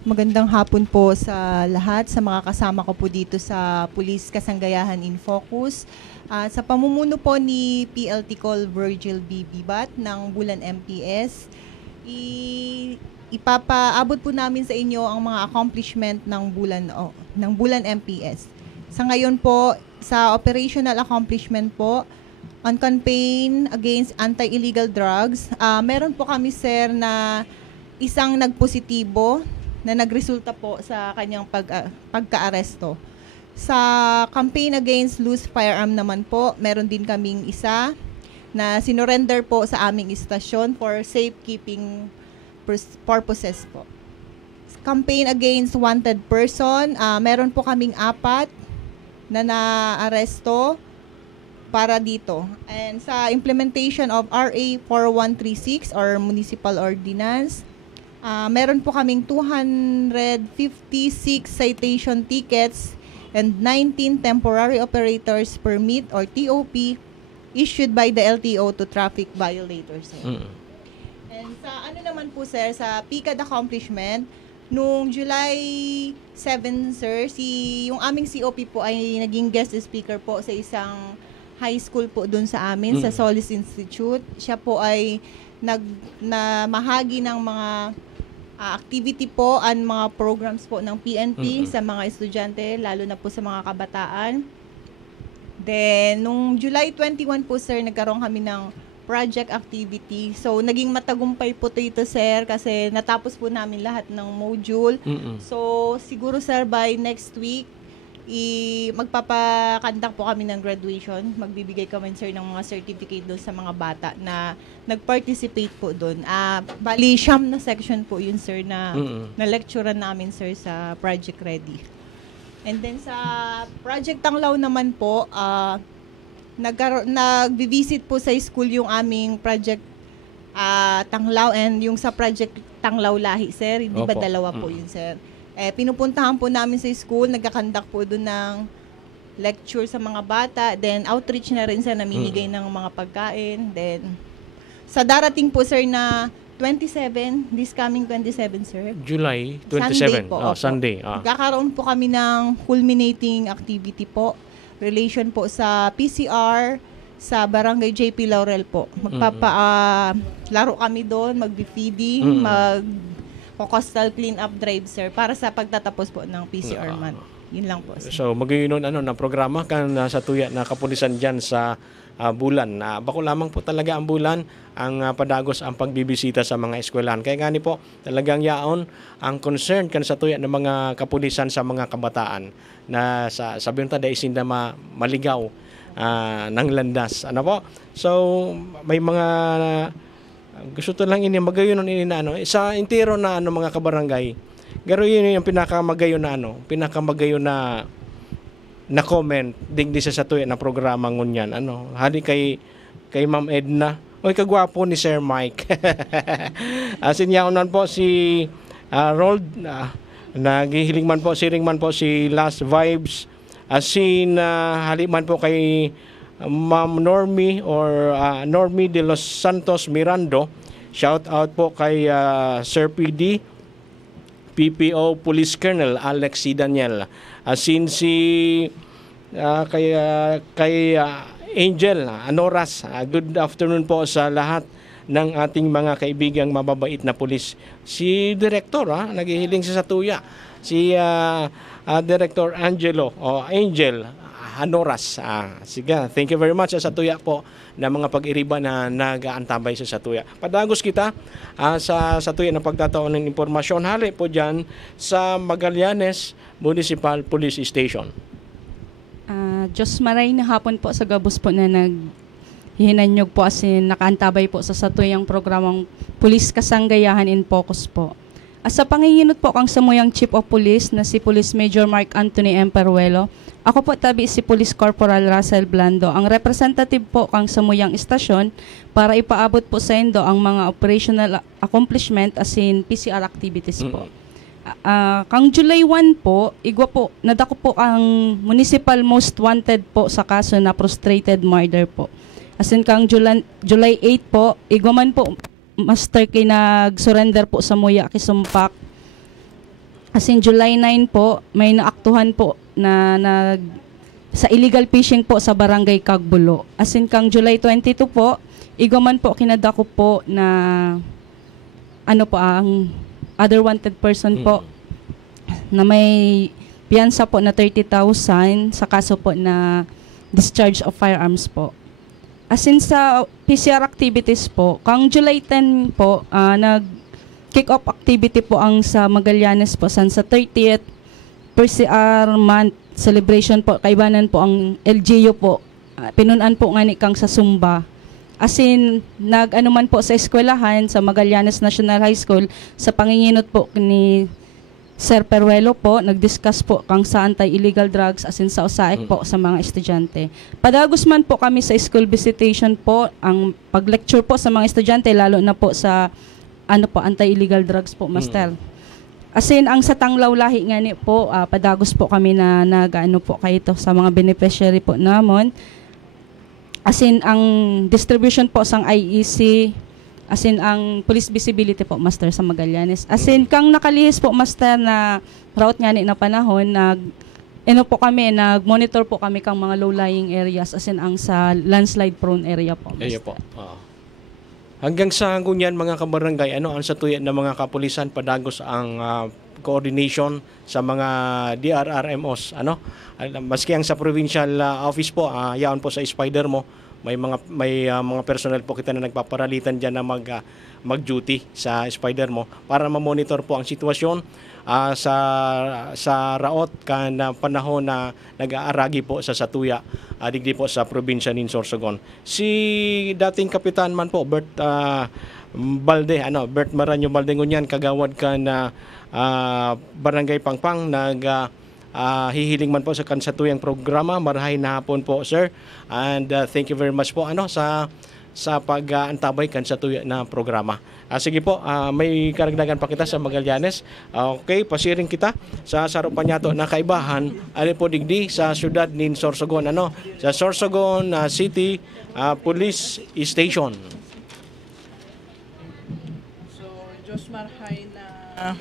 Magandang hapon po sa lahat, sa mga kasama ko po dito sa Police Kasanggayahan in Focus. Sa pamumuno po ni PLT Col Virgil B. Bibat ng Bulan MPS, ipapaabot po namin sa inyo ang mga accomplishment ng Bulan MPS. Sa ngayon po, sa operational accomplishment po, on campaign against anti-illegal drugs, meron po kami, sir, na isang nagpositibo na nagresulta po sa kanyang pagka-aresto. Sa campaign against loose firearm naman po, meron din kaming isa na sinurrender po sa aming istasyon for safekeeping purposes po. Campaign against wanted person, meron po kaming 4 na na-aresto para dito. And sa implementation of RA 4136 or Municipal Ordinance, meron po kaming 256 citation tickets and 19 temporary operators permit or TOP issued by the LTO to traffic violators. And sa naman po, sir, sa PICAD accomplishment, nung July 7, sir, yung aming COP po ay naging guest speaker po sa isang high school po dun sa amin, sa Solis Institute. Siya po ay mahagi ng mga activity po and mga programs po ng PNP sa mga estudyante, lalo na po sa mga kabataan. Then, nung July 21 po, sir, nagkaroon kami ng project activity. So, naging matagumpay po ito, sir, kasi natapos po namin lahat ng module. So, siguro, sir, by next week, magpapakandak po kami ng graduation. Magbibigay kami, sir, ng mga certificate doon sa mga bata na nag-participate po doon. Bali, siyam na section po yun, sir, na lecturean namin, sir, sa Project Ready. And then sa Project Tanglaw naman po, nag-visit po sa school yung aming Project Tanglaw and yung sa Project Tanglaw Lahi, sir. Hindi ba dalawa po yun, sir? Pinupuntahan po namin sa school, nagkakandak po doon ng lecture sa mga bata, then outreach na rin sa namimigay ng mga pagkain. Then, sa darating po, sir, na 27, this coming 27, sir. July 27, Sunday po. Sunday. Kakaroon po kami ng culminating activity po, relation po sa PCR, sa Barangay JP Laurel po. Laro kami doon, mag-feeding, coastal cleanup drive, sir, para sa pagtatapos po ng PCR month. Yun lang po, sir. So magayunon na programa kan sa tuya na kapulisan diyan sa bulan. Bako lamang po talaga ang bulan ang padagos ang pagbibisita sa mga eskwelahan. Kaya gani po talagang yaon ang concern kan sa tuya ng mga kapulisan sa mga kabataan na sabihin ta dahil sinda maligaw ng landas. Ano po? So may mga gusto to lang ini magayon ini na sa intero na mga kabarangay. Garo yun yung pinakamagayon na na comment digdi sa tuya na programa ngunyan. Hali kay Ma'am Edna. Oy kagwapo ni Sir Mike. Sinyaunan po si Rold naghihiling man po si Last Vibes. Haliman po kay Ma'am Normie or Normie de los Santos Mirando. Shout out po kay Sir PD, PPO Police Colonel Alex C. Daniel. Kay Angel Anoras. Good afternoon po sa lahat ng ating mga kaibigang mababait na pulis. Si Director naghihiling sa tuya. Si Director Angelo o Angel Anoras. Sige, thank you very much sa tuya po na mga pag-iriba na nag-aantabay sa tuya. Padagos kita sa tuya na pagtataon ng impormasyon. Hali po dyan sa Magallanes Municipal Police Station. Diyos maray na hapon po sa gabos po na naghihinanyog po asin nakaantabay po sa satuyang programang Police Kasanggayahan in Focus po. Sa panginginot po kang samuyang Chief of Police na si Police Major Mark Anthony Emperuelo, ako po tabi si Police Corporal Russell Blando, ang representative po kang samuyang istasyon para ipaabot po sa indo ang mga operational accomplishment asin PCR activities po. Kang July 1 po, igwa po, nadako po ang municipal most wanted po sa kaso na frustrated murder po. Asin kang July 8 po, igwa man po, master kay nag-surrender po sa Muya Kisumpak. Asin July 9 po, may naaktuhan po na sa illegal fishing po sa Barangay Cagbulo. Asin kang July 22 po, igwa man po kinadako po na ang other wanted person po na may piyansa po na 30,000 sa kaso po na discharge of firearms po. Asin sa PCR activities po, kang July 10 po, nag-kick-off activity po ang sa Magallanes po, sa 30th PCR month celebration po, kaibanan po ang LGU po, pinunan po nga ni kang sa Sumba. Asin, nag-anuman po sa eskwelahan sa Magallanes National High School, sa panginginot po ni Sir Peruelo po, nag-discuss po kang sa anti-illegal drugs asin sa USAIC po sa mga estudyante. Padagos man po kami sa school visitation po, ang pag-lecture po sa mga estudyante, lalo na po sa anti-illegal drugs po, Master. Asin, ang sa Tanglaw Lahi nga ni po, padagos po kami na po kayo sa mga beneficiary po namon. Asin, ang distribution po sang IEC, asin ang police visibility po, Master, sa Magallanes. Asin, kang nakalihis po, Master, na route nga ni na panahon, nag-monitor po kami kang mga low-lying areas, asin ang sa landslide prone area po, Master. Ayo po. Hanggang sa ngunyan mga kabarangay, ang sa tuya ng mga kapulisan padagos ang coordination sa mga DRRMOs, maski ang sa provincial office po, yaon po sa Spider mo, may mga personnel po kita na nagpaparalitan diyan na mag-duty sa Spider mo para ma-monitor po ang sitwasyon sa raot na panahon na nag-aaragi po sa Satuya, digdi po sa probinsya ng Sorsogon. Si dating kapitan man po Bert Balde, Bert Maranyo Balde ngunyan, kagawad ka na Barangay Pangpang, hihiling man po sa kansatuyang programa. Marahay na hapon po, sir, and thank you very much po sa pag-antabay kansatuya na programa. Sige po, may karagdagan pa kita sa Magallanes. Okay, pasiring kita sa sarupan niyato na kaibahan po digdi sa syudad nin Sorsogon, sa Sorsogon City Police Station. So, Diyos marahay na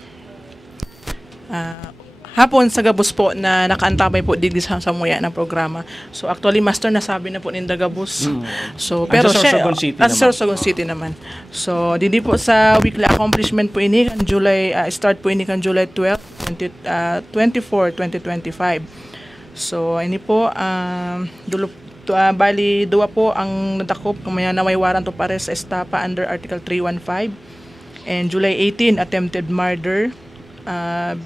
hapon sa Gabus po na nakaantabay po digdi sa Samuya ng programa. So actually master nasabi na po ni Gabus. So pero Sa Sorsogon City naman. Sorsogon City naman. So didi po sa weekly accomplishment po ini kan July start po ini kan July 12, 24, 2025. So ini po bali duwa po ang nadakop kumaya na may warrant of arrest sa estapa under Article 315. And July 18, attempted murder,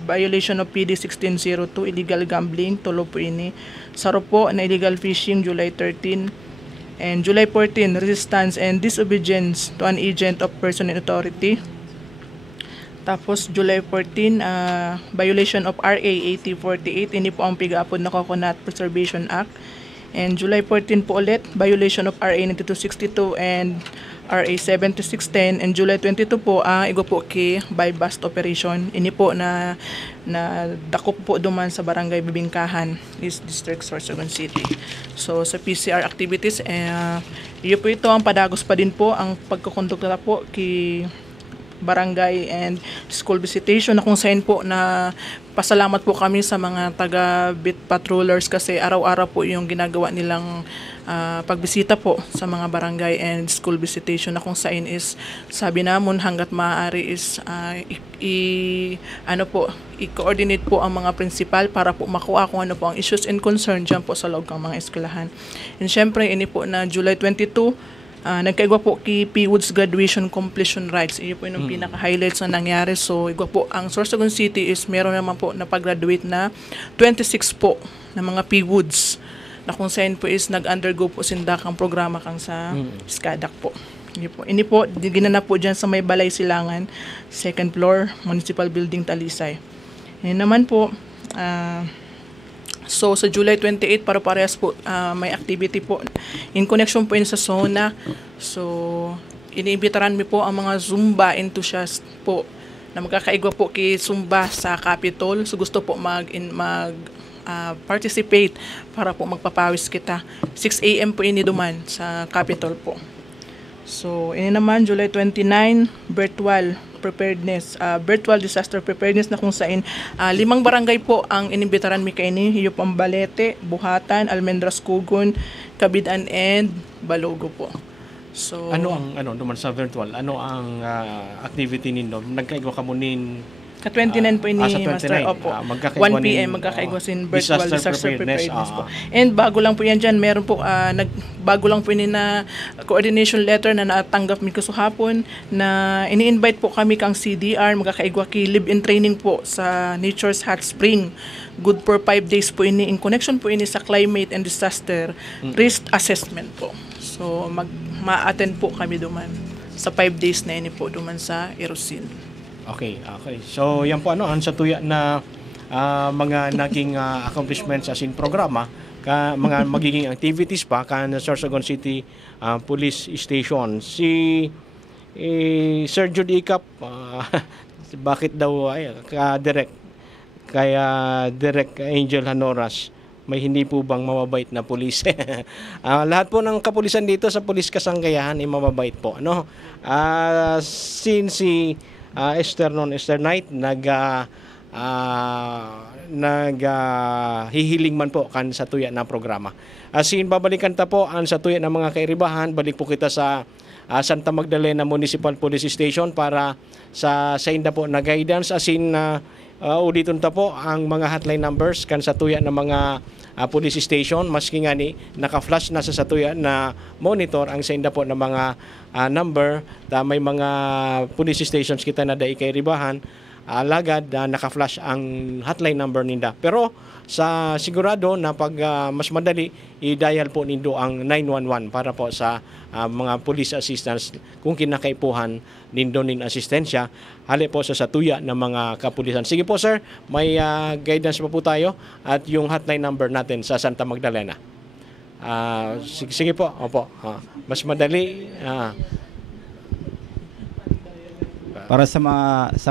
violation of PD 1602, illegal gambling, tulo po ini. Saro po na illegal fishing, July 13. And July 14, resistance and disobedience to an agent of person in authority. Tapos July 14, violation of RA 8048, ini po ang pigaapod na Coconut Preservation Act. And July 14 po ulit, violation of RA 9262 and RA 7610. And July 22 po, igo po by bust operation. Ini po na dakop po duman sa Barangay Bibingkahan, East District, Sorsogon City. So sa PCR activities, iyo po ito ang padagos pa din po ang pagkukondukta po barangay and school visitation na kung saan po na pasalamat po kami sa mga taga-beat patrollers kasi araw-araw po yung ginagawa nilang pagbisita po sa mga barangay and school visitation na kung saan is sabi namon hanggat maaari is i-coordinate po ang mga principal para po makuha kung ano po ang issues and concern dyan po sa loob ng mga eskwelahan. And syempre ini po na July 22 nagkaigwa po P. Woods graduation completion rights. Iyo po yung pinaka-highlights na nangyari. So, igwa po, ang Sorsogon City is meron naman po na pag-graduate na 26 po na mga P. Woods na kung saan po is nag-undergo po sindak ang programa kang sa SCADAC po. Ini po, ginanap po dyan sa may Balay Silangan, second floor, Municipal Building, Talisay. Yan naman po, so sa July 28 para parehas po may activity po in connection po sa SONA. So iniimbitaran mi po ang mga Zumba enthusiasts po na magkakaigwa po kay Zumba sa Capitol. So gusto po participate para po magpapawis kita. 6 AM po ini duman sa Capitol po. So ini naman July 29 virtual preparedness, virtual disaster preparedness na kung saan 5 barangay po ang inimbitaran mi kaini, hiyo pang Balete, Buhatan, Almendras, Kugon, Kabidan and Balogo po. So ano ang duman sa virtual? Ano ang activity nindo? Nagkaigwa ka mo nin Ka-29 po ini, sa 29, Master. Opo. 1 PM magkakaigwa sin virtual disaster preparedness po. And bago lang po yan dyan, meron po, bago lang po ini na coordination letter na natanggap mi kaso hapon na ini-invite po kami kang CDR, magkakaigwa ki live-in training po sa Nature's Hot Spring. Good for 5 days po ini in connection po ini sa climate and disaster risk assessment po. So ma-attend po kami duman sa 5 days na ini po duman sa Erosin. Okay. So, yan po ang sa tuya na mga naging accomplishments as in programa, mga magiging activities pa kan Sorsogon City Police Station. Si Sir Jude Icap, bakit daw Direct Angel Hanoras, may hindi po bang mababait na pulis? Lahat po ng kapulisan dito sa Pulis Kasanggayahan ay mababait po. Since si Esther Knight hihiling man po kan sa tuya na programa. Asin babalikan ta po ang sa tuya ng mga kairibahan, balik po kita sa Santa Magdalena Municipal Police Station para sa inda po na guidance asin ulitin ta po ang mga hotline numbers kan sa tuya ng mga police station, maski nga ni naka-flash na sa satuya na monitor ang senda po ng mga number, may mga police stations kita na dai kay ribahan, lagad naka-flash ang hotline number ninda. Pero sa sigurado na pag mas madali, i-dial po nindo ang 911 para po sa mga police assistance kung kinakaipuhan nindo nin asistensya, hali po sa satuya ng mga kapulisan. Sige po sir, may guidance pa po tayo at yung hotline number natin sa Santa Magdalena. Sige po, opo. Mas madali. Para sa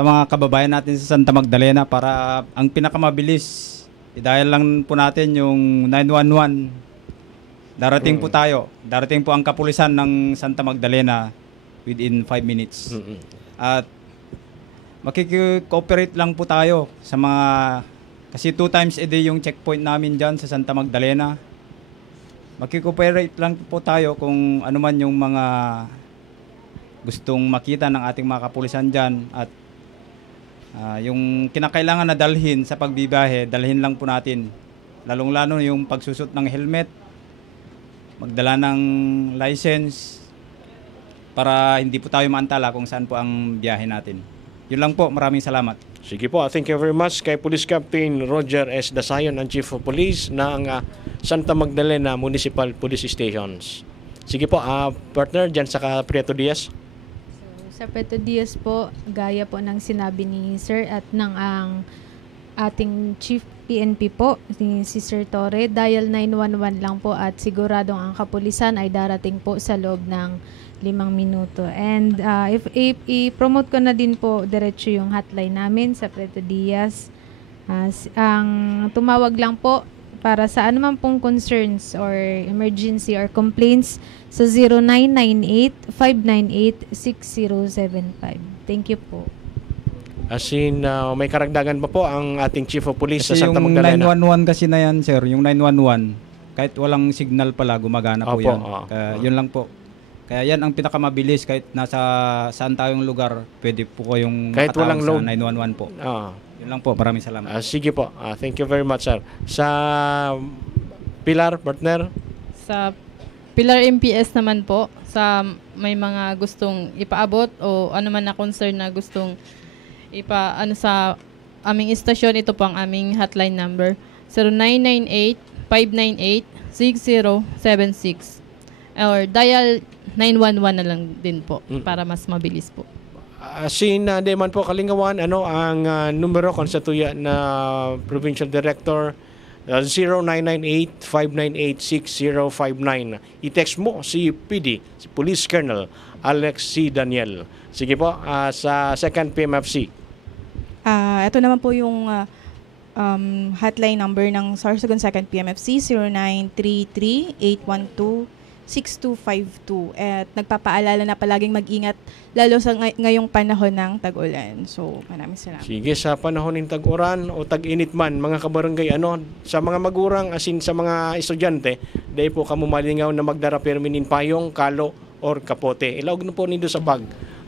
mga kababayan natin sa Santa Magdalena, para ang pinakamabilis, i-dial lang po natin yung 911. Darating po tayo. Darating po ang kapulisan ng Santa Magdalena within 5 minutes. At makikicooperate lang po tayo sa mga Kasi 2 times a day yung checkpoint namin dyan sa Santa Magdalena. Makikooperate lang po tayo kung ano man yung mga gustong makita ng ating mga kapulisan dyan at yung kinakailangan na dalhin sa pagbibiyahe, dalhin lang po natin. Lalong-lalo yung pagsusot ng helmet, magdala ng license para hindi po tayo maantala kung saan po ang biyahe natin. Yun lang po, maraming salamat. Sige po, thank you very much kay Police Captain Roger S. Dasayon, ang Chief of Police ng Santa Magdalena Municipal Police Stations. Sige po, partner, dyan sa Prieto Diaz. Sa Prieto Diaz po, gaya po ng sinabi ni Sir at ng ang ating Chief PNP po, si Sir Torre, dial 911 lang po at siguradong ang kapulisan ay darating po sa loob ng 5 minuto. And if i-promote ko na din po diretso yung hotline namin sa Prieto Diaz. Ang tumawag lang po para sa anumang pong concerns or emergency or complaints sa 0998-598-6075. Thank you po. As in, may karagdagan pa po ang ating Chief of Police Kasi sa Santa yung Magdalena. 911 kasi na yan, sir, yung 911, kahit walang signal pala, gumagana po Opo, yan. Kaya, yun lang po. Kaya yan ang pinakamabilis, kahit nasa saan tayong lugar, pwede po kayong Kahit walang makatawag load. sa 911 po. Yun lang po, maraming salamat. Sige po, thank you very much, sir. Sa Pilar, partner? Sa Pilar MPS naman po, sa may mga gustong ipaabot o ano man na concern na gustong sa aming istasyon, ito po ang aming hotline number, 0998-598-6076 or dial 911 na lang din po para mas mabilis po. Deman po Kalingawan, ano ang numero kung sa tuya na Provincial Director, 0998-598-6059. I-text mo si PD, si Police Colonel Alex C. Daniel. Sige po, sa 2nd PMFC. Ito naman po yung hotline number ng Sorsogon 2nd PMFC, 0933-812-6252. At nagpapaalala na palaging mag-ingat lalo sa ngayong panahon ng tag-ulan. So, maraming salamat. Sige, sa panahon ng tag-uran o tag-init man, mga kabarangay, sa mga magurang, asin sa mga estudyante, dahil po kamumalingaw na magdara perminin payong, kalo, or kapote. Ilawag na po nindo sa bag.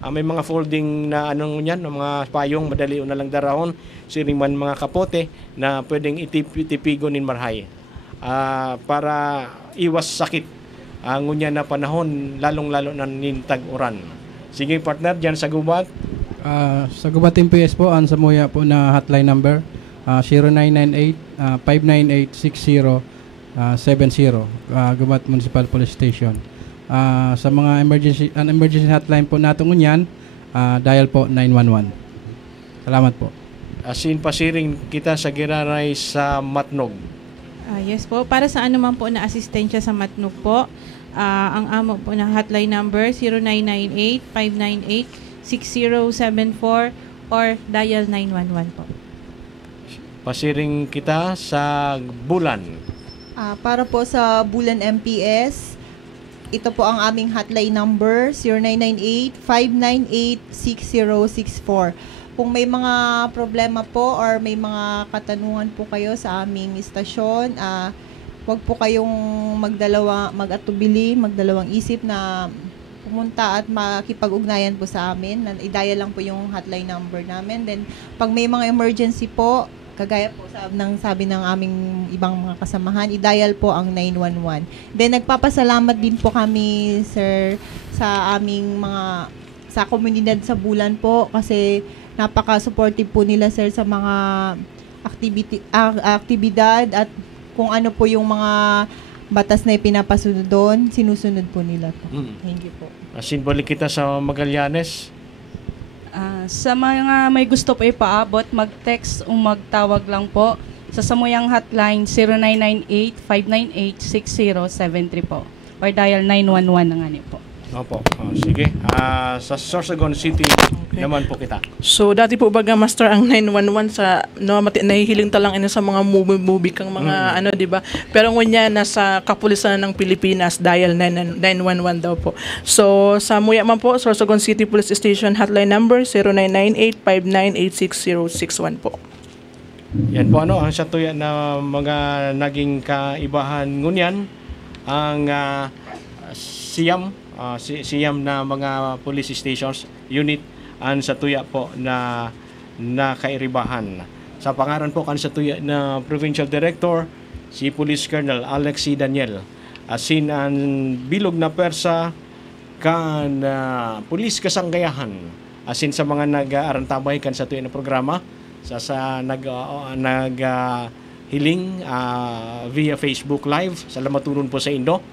May mga folding na mga payong, madali na lang darahon, siriman mga kapote na pwedeng itipigonin marhay. Para iwas sakit ang ngunya na panahon, lalong-lalo na nintag-uran. Sige partner, dyan sa Gubat. Sa Gubat MPS po, ang samuya po na hotline number, 0998-598-6070, Gubat Municipal Police Station. Sa mga emergency hotline po natin ngunyan, dial po 911. Salamat po. Asin pasiring kita sa Giraray sa Matnog. Yes po, para sa anuman po na asistensya sa Matnog po, ang amo po na hotline number 0998-598-6074 or dial 911 po. Pasiring kita sa Bulan. Para po sa Bulan MPS, ito po ang aming hotline number, 0998-598-6064. Kung may mga problema po or may mga katanungan po kayo sa aming istasyon, huwag po kayong magdalawang isip na pumunta at makipag-ugnayan po sa amin. I-dial lang po yung hotline number namin. Then, pag may mga emergency po, kagaya po sabi ng aming ibang mga kasamahan, i-dial po ang 911. Then nagpapasalamat din po kami, sir, sa aming sa komunidad sa Bulan po kasi napaka-supportive po nila, sir, sa mga aktibidad at kung ano po yung mga batas na ipinapasunod doon, sinusunod po nila po. Thank you po. Balik kita sa Magallanes. Sa mga may gusto po ipaabot, mag-text o magtawag lang po sa samuyang hotline 0998-598-6073 po or dial 911 na nga niyo po. Opo. Sige. Sa Sorsogon City naman po kita. So, dati po baga master ang 911 sa nahihiling talang sa mga movie kang mga di ba? Pero ngunya nasa kapulisan ng Pilipinas dial 911 daw po. So, sa muya man po, Sorsogon City Police Station hotline number 0998-598-6061 po. Yan po ang sa tuya na mga naging kaibahan ngunyan ang siyam na mga police stations unit ang sa tuya po na kairibahan. Sa pangaran po kan sa tuya na Provincial Director si Police Colonel Alexi Daniel. Asin ang bilog na persa kan Police Kasanggayahan. Asin sa mga nag-aarantabay kan sa tuya na programa sa hiling via Facebook Live. Salamat tunon po sa Indo.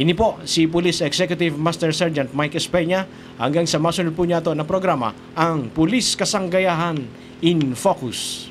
Ini po si Police Executive Master Sergeant Mike Espeña hanggang sa masunod po niya to na programa ang Police Kasanggayahan in Focus.